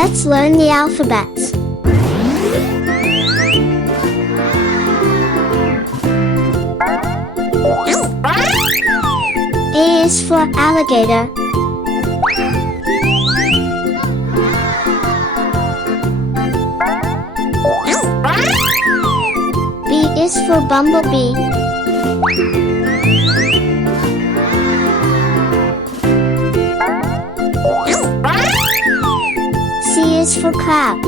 Let's learn the alphabets. A is for alligator. B is for bumblebee. C is for crab.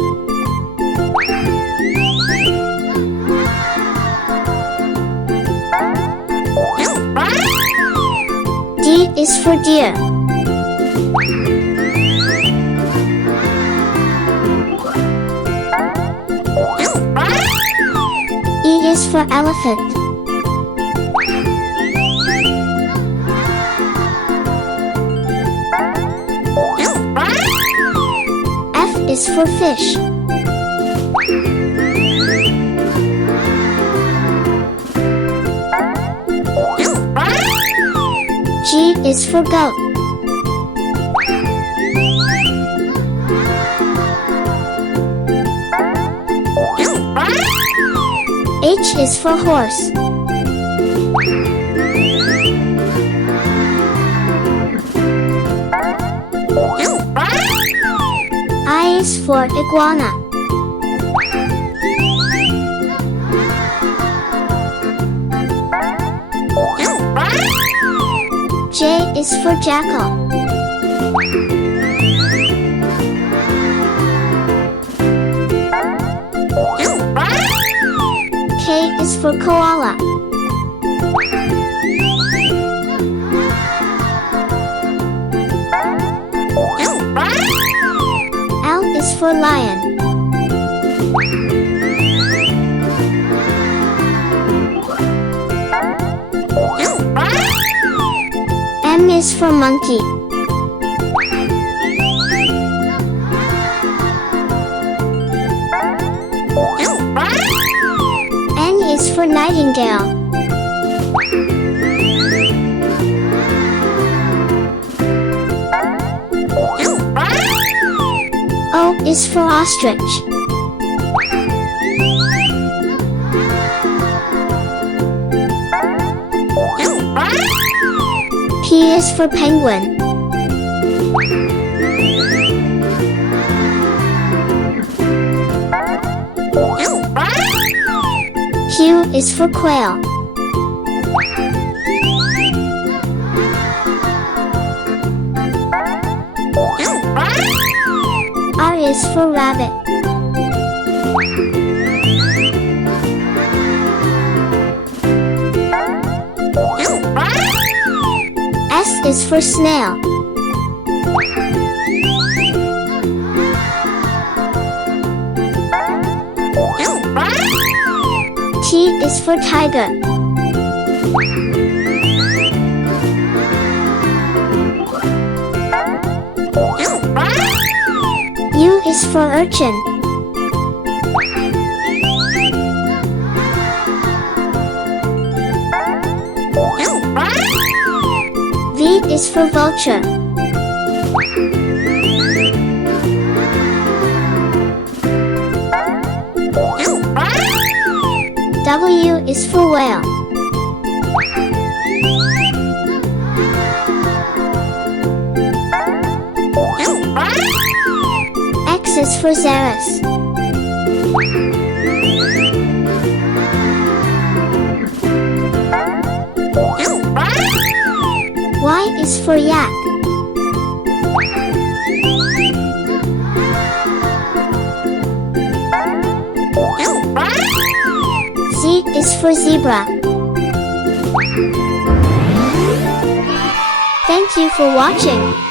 D is for deer. E is for elephant. F is for fish. G is for goat. H is for horse. I is for iguana. J is for jackal. K is for koala. L is for lion. M is for monkey. N is for nightingale. O is for ostrich. P is for penguin. Q is for quail. R is for rabbit. S is for snail. T is for tiger. U is for urchin. V is for vulture. W is for whale. X is for Xerus. Y is for yak. Z is for zebra. Thank you for watching.